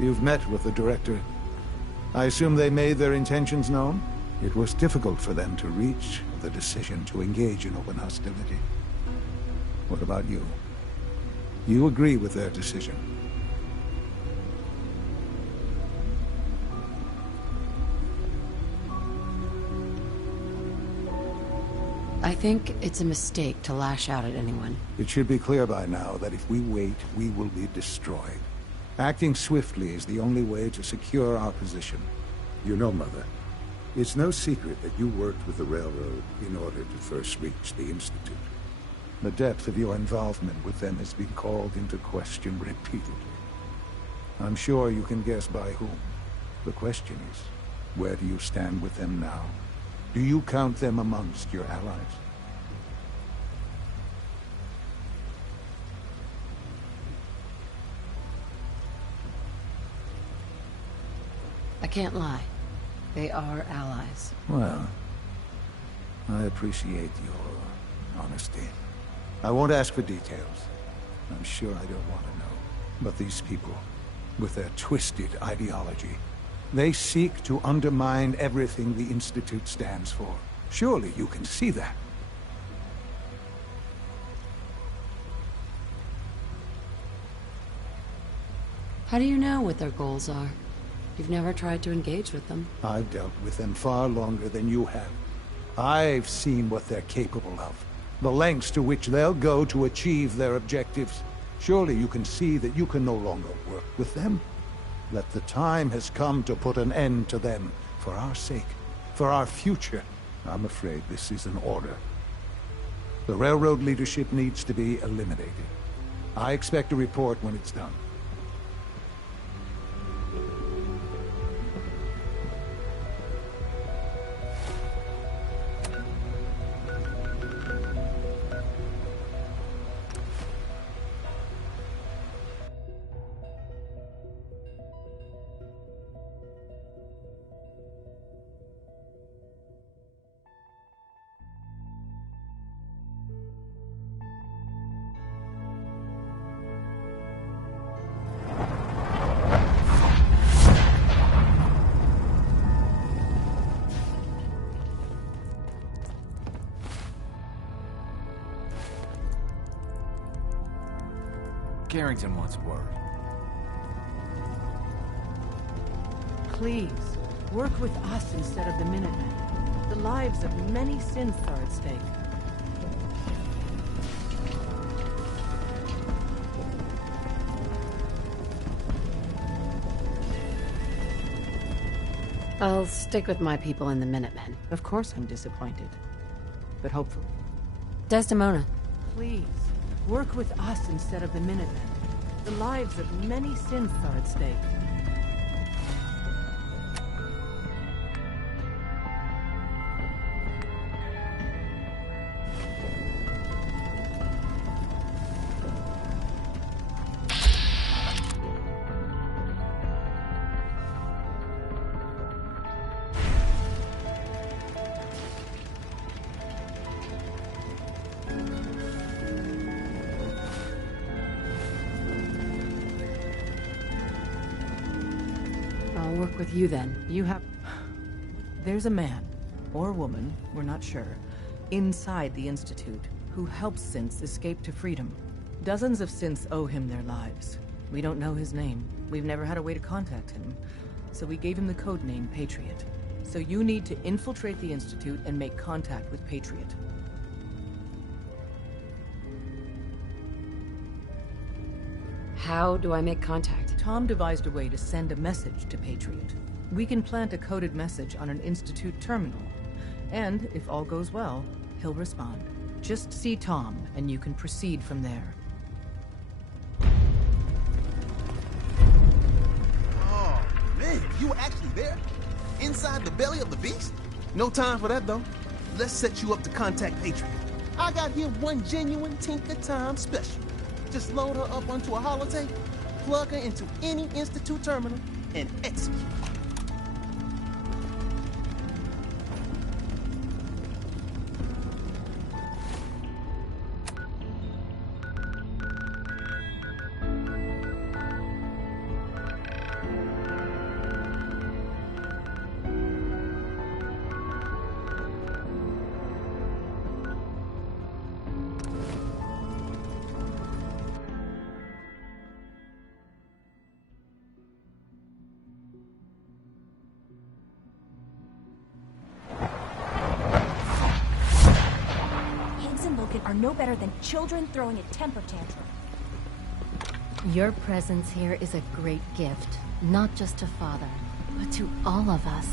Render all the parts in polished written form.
You've met with the Director. I assume they made their intentions known? It was difficult for them to reach the decision to engage in open hostility. What about you? You agree with their decision? I think it's a mistake to lash out at anyone. It should be clear by now that if we wait, we will be destroyed. Acting swiftly is the only way to secure our position. You know, Mother, it's no secret that you worked with the Railroad in order to first reach the Institute. The depth of your involvement with them has been called into question repeatedly. I'm sure you can guess by whom. The question is, where do you stand with them now? Do you count them amongst your allies? I can't lie. They are allies. Well, I appreciate your honesty. I won't ask for details. I'm sure I don't want to know. But these people, with their twisted ideology, they seek to undermine everything the Institute stands for. Surely you can see that. How do you know what their goals are? You've never tried to engage with them. I've dealt with them far longer than you have. I've seen what they're capable of. The lengths to which they'll go to achieve their objectives. Surely you can see that you can no longer work with them. That the time has come to put an end to them. For our sake. For our future. I'm afraid this is an order. The Railroad leadership needs to be eliminated. I expect a report when it's done. Carrington wants word. Please, work with us instead of the Minutemen. The lives of many synths are at stake. I'll stick with my people in the Minutemen. Of course I'm disappointed, but hopeful. Desdemona. Please, work with us instead of the Minutemen. The lives of many synths are at stake. I'll work with you then. You have... There's a man, or woman, we're not sure, inside the Institute, who helps synths escape to freedom. Dozens of synths owe him their lives. We don't know his name. We've never had a way to contact him. So we gave him the code name Patriot. So you need to infiltrate the Institute and make contact with Patriot. How do I make contact? Tom devised a way to send a message to Patriot. We can plant a coded message on an Institute terminal. And, if all goes well, he'll respond. Just see Tom, and you can proceed from there. Oh, man, you were actually there? Inside the belly of the beast? No time for that, though. Let's set you up to contact Patriot. I got here one genuine Tinker Time special. Just load her up onto a holotape, plug her into any Institute terminal, and execute. are no better than children throwing a temper tantrum. Your presence here is a great gift, not just to Father, but to all of us.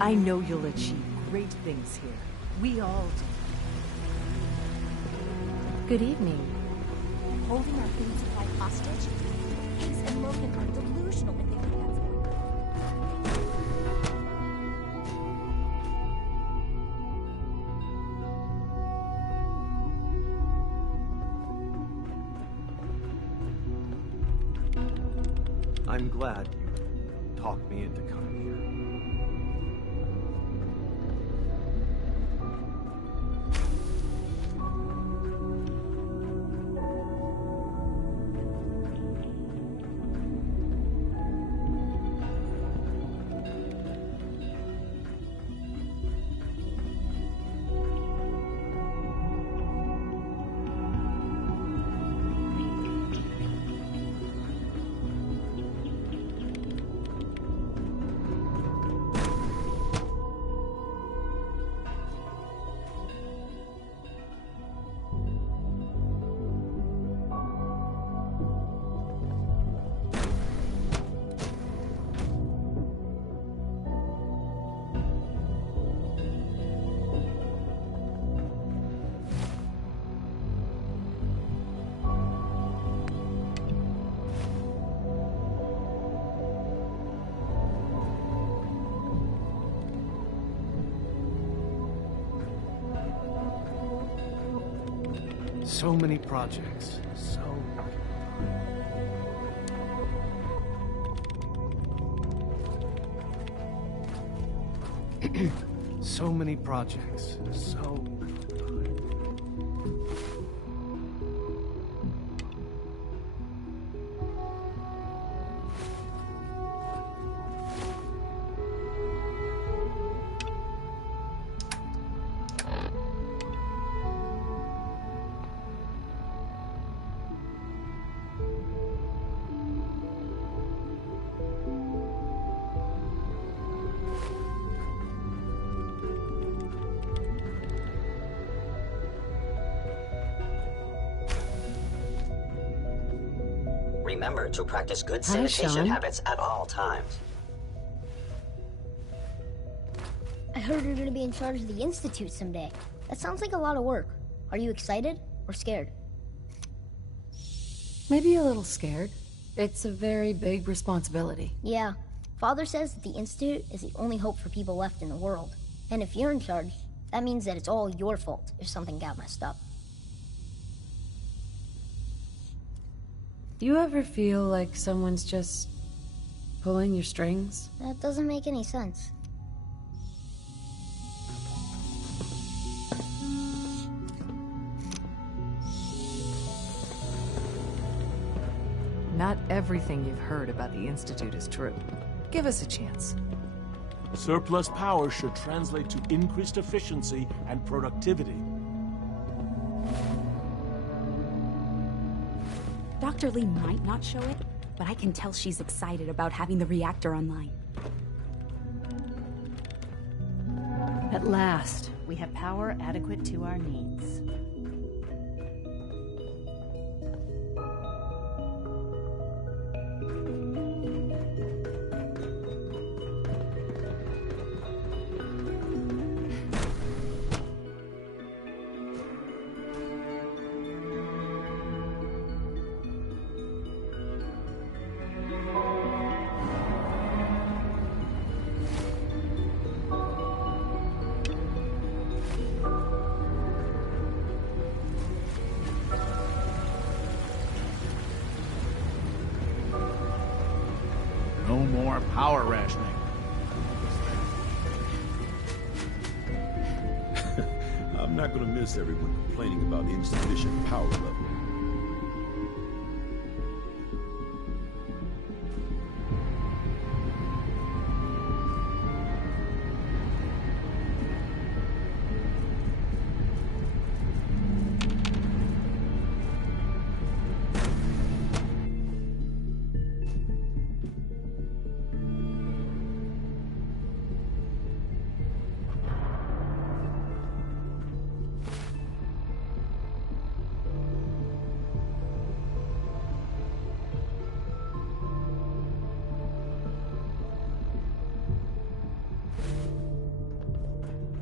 I know you'll achieve great things here. We all do. Good evening. Holding our food supply hostage? Ace and Logan are delusional if they think that's going on. I'm glad you talked me into coming here. So many projects. So many projects. remember to practice good Hi, sanitation Sean. habits at all times. I heard you're gonna be in charge of the Institute someday. That sounds like a lot of work. Are you excited or scared? Maybe a little scared. It's a very big responsibility. Yeah. Father says that the Institute is the only hope for people left in the world. And if you're in charge, that means that it's all your fault if something got messed up. Do you ever feel like someone's just pulling your strings? That doesn't make any sense. Not everything you've heard about the Institute is true. Give us a chance. Surplus power should translate to increased efficiency and productivity. Dr. Lee might not show it, but I can tell she's excited about having the reactor online. At last, we have power adequate to our needs. No more power rationing. I'm not gonna miss everyone complaining about insufficient power level.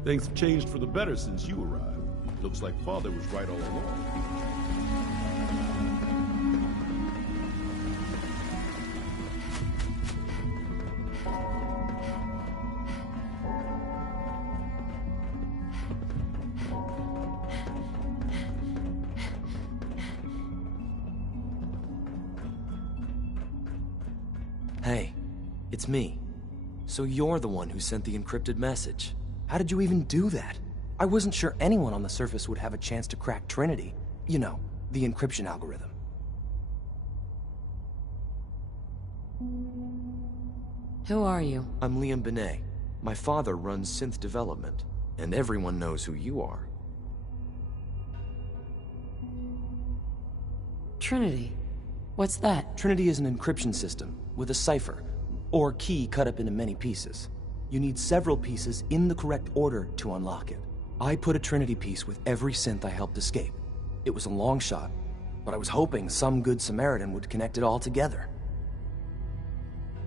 Things have changed for the better since you arrived. Looks like Father was right all along. Hey, it's me. So you're the one who sent the encrypted message. How did you even do that? I wasn't sure anyone on the surface would have a chance to crack Trinity. You know, the encryption algorithm. Who are you? I'm Liam Benet. My father runs synth development, and everyone knows who you are. Trinity. What's that? Trinity is an encryption system with a cipher, or key cut up into many pieces. You need several pieces in the correct order to unlock it. I put a Trinity piece with every synth I helped escape. It was a long shot, but I was hoping some good Samaritan would connect it all together.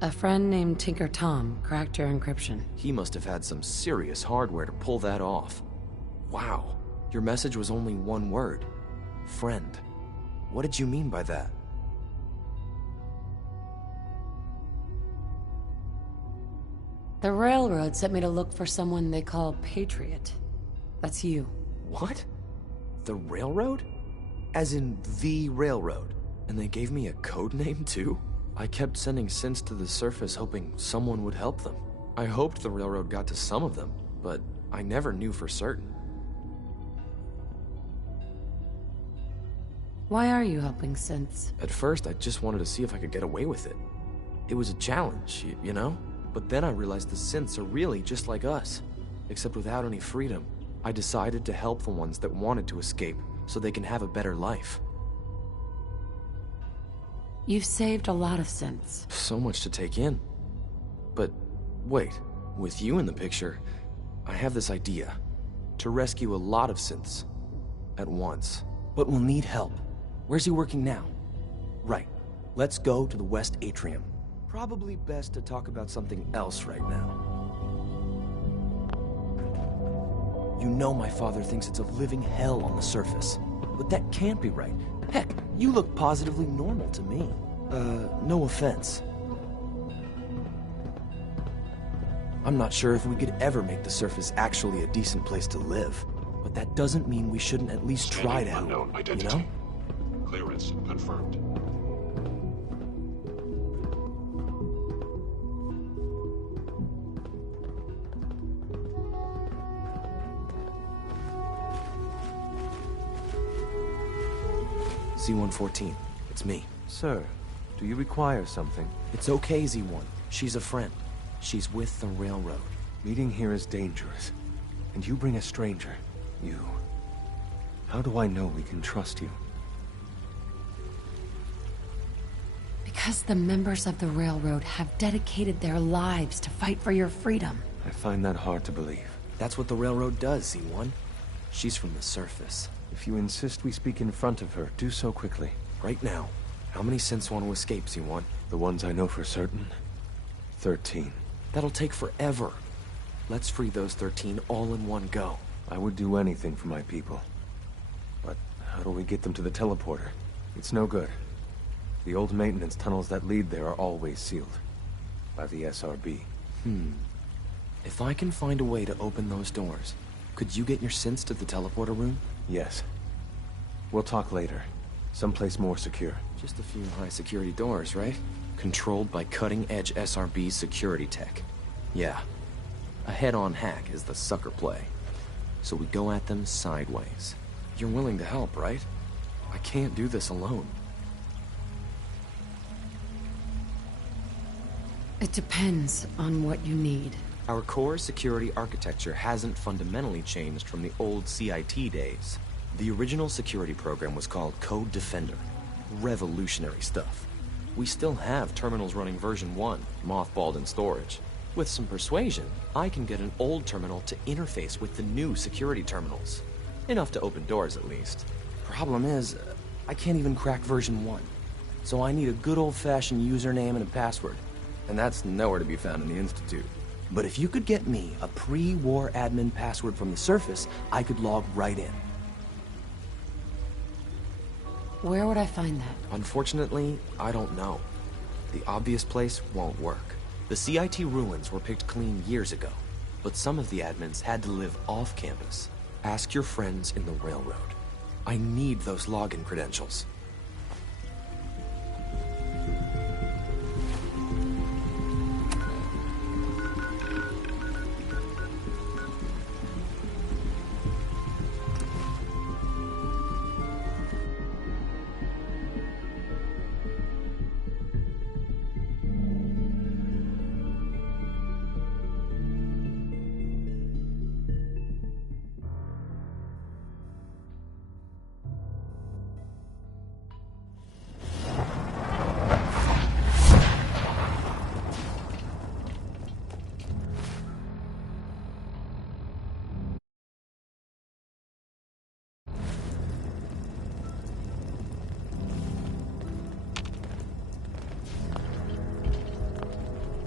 A friend named Tinker Tom cracked your encryption. He must have had some serious hardware to pull that off. Wow, your message was only one word. Friend. What did you mean by that? The Railroad sent me to look for someone they call Patriot. That's you. What? The Railroad? As in the Railroad? And they gave me a code name too? I kept sending synths to the surface hoping someone would help them. I hoped the Railroad got to some of them, but I never knew for certain. Why are you helping synths? At first, I just wanted to see if I could get away with it. It was a challenge, you know? But then I realized the synths are really just like us, except without any freedom. I decided to help the ones that wanted to escape, so they can have a better life. You've saved a lot of synths. So much to take in. But wait, with you in the picture, I have this idea. To rescue a lot of synths. At once. But we'll need help. Where's he working now? Right. Let's go to the West Atrium. Probably best to talk about something else right now. You know my father thinks it's a living hell on the surface. But that can't be right. Heck, you look positively normal to me. No offense. I'm not sure if we could ever make the surface actually a decent place to live. But that doesn't mean we shouldn't at least try to, unknown identity. You know? Clearance confirmed. Z-114, it's me. Sir, do you require something? It's okay, Z-1. She's a friend. She's with the Railroad. Meeting here is dangerous. And you bring a stranger. You. How do I know we can trust you? Because the members of the Railroad have dedicated their lives to fight for your freedom. I find that hard to believe. That's what the Railroad does, Z-1. She's from the surface. If you insist we speak in front of her, do so quickly. Right now. How many synths want to escape, Z-1? The ones I know for certain? 13. That'll take forever. Let's free those 13 all in one go. I would do anything for my people. But how do we get them to the teleporter? It's no good. The old maintenance tunnels that lead there are always sealed. By the SRB. If I can find a way to open those doors, could you get your synths to the teleporter room? Yes. We'll talk later. Someplace more secure. Just a few high-security doors, right? Controlled by cutting-edge SRB security tech. Yeah. A head-on hack is the sucker play. So we go at them sideways. You're willing to help, right? I can't do this alone. It depends on what you need. Our core security architecture hasn't fundamentally changed from the old CIT days. The original security program was called Code Defender. Revolutionary stuff. We still have terminals running version 1, mothballed in storage. With some persuasion, I can get an old terminal to interface with the new security terminals. Enough to open doors, at least. Problem is, I can't even crack version 1. So I need a good old-fashioned username and a password. And that's nowhere to be found in the Institute. But if you could get me a pre-war admin password from the surface, I could log right in. Where would I find that? Unfortunately, I don't know. The obvious place won't work. The CIT ruins were picked clean years ago, but some of the admins had to live off campus. Ask your friends in the Railroad. I need those login credentials.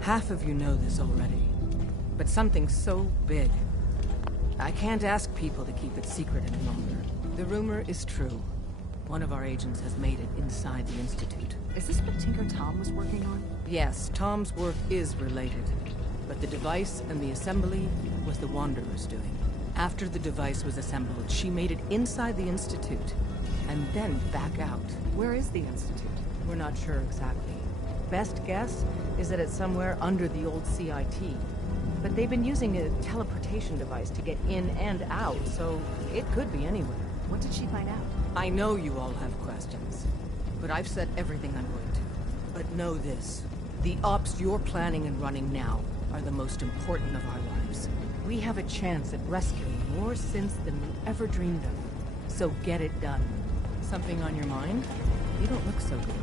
Half of you know this already, but something so big, I can't ask people to keep it secret any longer. The rumor is true. One of our agents has made it inside the Institute. Is this what Tinker Tom was working on? Yes, Tom's work is related, but the device and the assembly was the Wanderer's doing. After the device was assembled, she made it inside the Institute, and then back out. Where is the Institute? We're not sure exactly. Best guess is that it's somewhere under the old CIT. But they've been using a teleportation device to get in and out, so it could be anywhere. What did she find out? I know you all have questions, but I've said everything I'm going to. But know this, the ops you're planning and running now are the most important of our lives. We have a chance at rescuing more synths than we ever dreamed of. So get it done. Something on your mind? You don't look so good.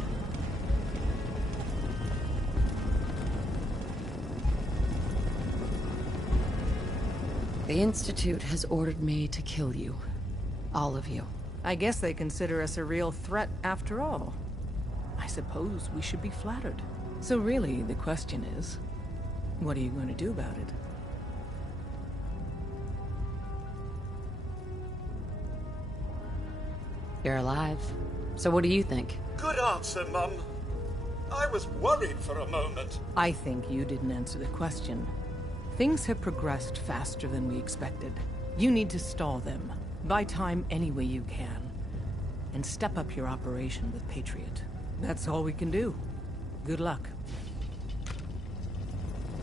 The Institute has ordered me to kill you. All of you. I guess they consider us a real threat after all. I suppose we should be flattered. So really, the question is, what are you going to do about it? You're alive. So what do you think? Good answer, Mum. I was worried for a moment. I think you didn't answer the question. Things have progressed faster than we expected. You need to stall them. Buy time any way you can. And step up your operation with Patriot. That's all we can do. Good luck.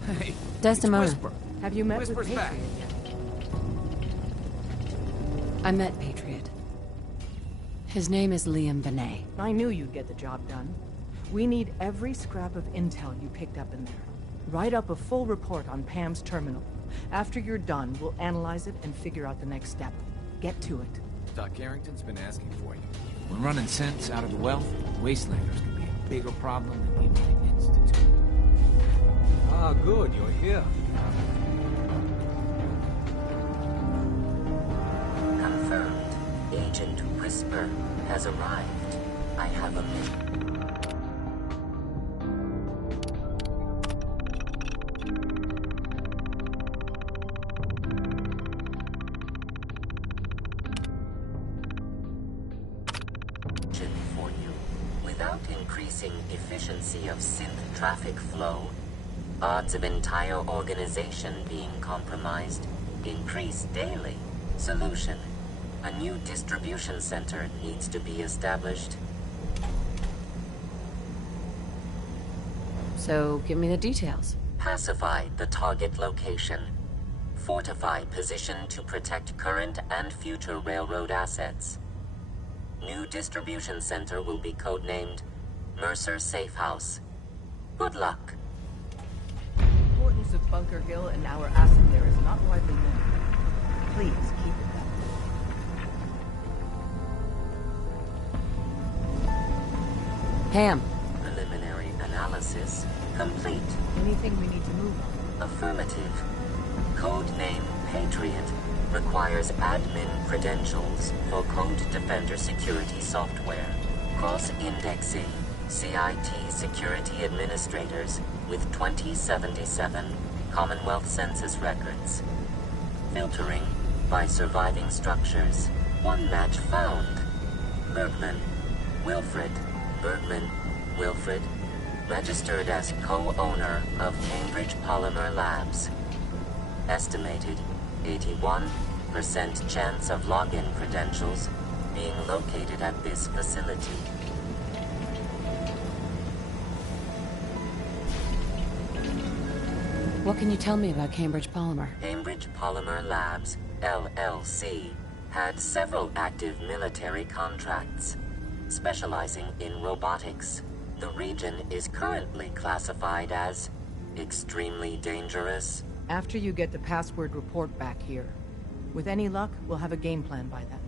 Hey, Desdemona. Whisper. Have you met with Whisper's Patriot back. yet? I met Patriot. His name is Liam Benet. I knew you'd get the job done. We need every scrap of intel you picked up in there. Write up a full report on Pam's terminal. After you're done, we'll analyze it and figure out the next step. Get to it. Doc Carrington's been asking for you. When running sense out of the wealth, Wastelanders can be a bigger problem than the Imaging Institute. Ah, good, you're here. Confirmed. Agent Whisper has arrived. I have a for you. Without increasing efficiency of synth traffic flow, odds of entire organization being compromised increase daily. Solution: a new distribution center needs to be established. So, give me the details. Pacify the target location. Fortify position to protect current and future railroad assets. New distribution center will be codenamed Mercer Safe House. Good luck. The importance of Bunker Hill and our asset there is not widely known. Please keep it that way. Pam. Preliminary analysis complete. Anything we need to move on? Affirmative. Codename Patriot requires admin credentials for Code Defender security software. Cross-indexing CIT security administrators with 2077 Commonwealth Census records. Filtering by surviving structures. One match found. Bergman. Wilfred. Bergman. Wilfred. Registered as co-owner of Cambridge Polymer Labs. Estimated 81% chance of login credentials being located at this facility. What can you tell me about Cambridge Polymer? Cambridge Polymer Labs, LLC, had several active military contracts, specializing in robotics. The region is currently classified as extremely dangerous. After you get the password report back here. With any luck, we'll have a game plan by then.